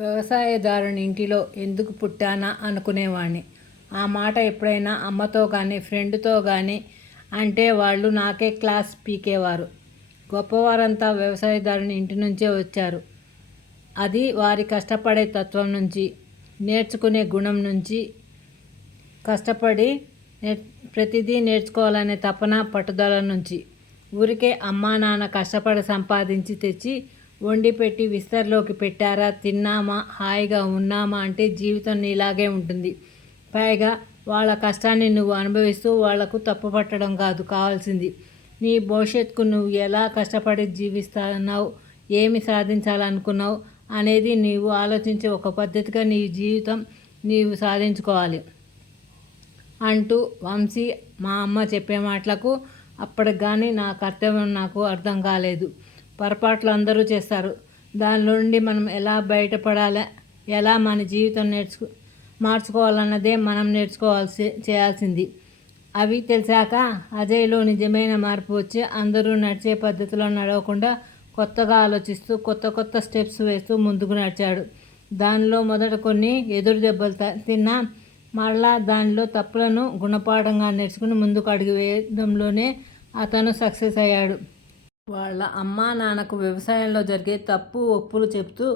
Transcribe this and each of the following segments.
వ్యవసాయదారుని ఇంటిలో ఎందుకు పుట్టానా అనుకునేవాణ్ణి. ఆ మాట ఎప్పుడైనా అమ్మతో కానీ ఫ్రెండ్తో కానీ అంటే వాళ్ళు నాకే క్లాస్ పీకేవారు. గొప్పవారంతా వ్యవసాయదారుని ఇంటి నుంచే వచ్చారు. అది వారి కష్టపడే తత్వం నుంచి, నేర్చుకునే గుణం నుంచి, కష్టపడి ప్రతిదీ నేర్చుకోవాలనే తపన పట్టుదల నుంచి. ఊరికే అమ్మా నాన్న కష్టపడి సంపాదించి తెచ్చి వండి పెట్టి విస్తరలోకి పెట్టారా, తిన్నామా, హాయిగా ఉన్నామా అంటే జీవితం నీలాగే ఉంటుంది. పైగా వాళ్ళ కష్టాన్ని నువ్వు అనుభవిస్తూ వాళ్లకు తప్పుపట్టడం కాదు కావాల్సింది. నీ భవిష్యత్తుకు నువ్వు ఎలా కష్టపడి జీవిస్తున్నావు, ఏమి సాధించాలనుకున్నావు అనేది నీవు ఆలోచించి ఒక పద్ధతిగా నీ జీవితం నీవు సాధించుకోవాలి అంటూ వంశీ మా అమ్మ చెప్పే మాటలకు అప్పటికి కానీ నా కర్తవ్యం నాకు అర్థం కాలేదు. పొరపాట్లు అందరూ చేస్తారు. దానిలో నుండి మనం ఎలా బయటపడాలి, ఎలా మన జీవితం మార్చుకోవాలన్నదే మనం చేయాల్సింది. అవి తెలిసాక అజయ్లో నిజమైన మార్పు వచ్చి అందరూ నడిచే పద్ధతిలో నడవకుండా కొత్తగా ఆలోచిస్తూ కొత్త స్టెప్స్ వేస్తూ ముందుకు నడిచాడు. దానిలో మొదట కొన్ని ఎదురు దెబ్బలు తిన్నా మరలా దానిలో తప్పులను గుణపాఠంగా నేర్చుకుని ముందుకు అడుగు వేయడంలోనే అతను సక్సెస్ అయ్యాడు. వాళ్ళ అమ్మా నాన్నకు వ్యవసాయంలో జరిగే తప్పు ఒప్పులు చెబుతూ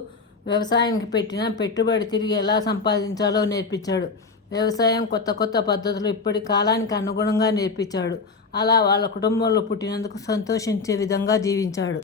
వ్యవసాయానికి పెట్టిన పెట్టుబడి తిరిగి ఎలా సంపాదించాలో నేర్పించాడు. వ్యవసాయం కొత్త పద్ధతులు ఇప్పటి కాలానికి అనుగుణంగా నేర్పించాడు. అలా వాళ్ళ కుటుంబంలో పుట్టినందుకు సంతోషించే విధంగా జీవించాడు.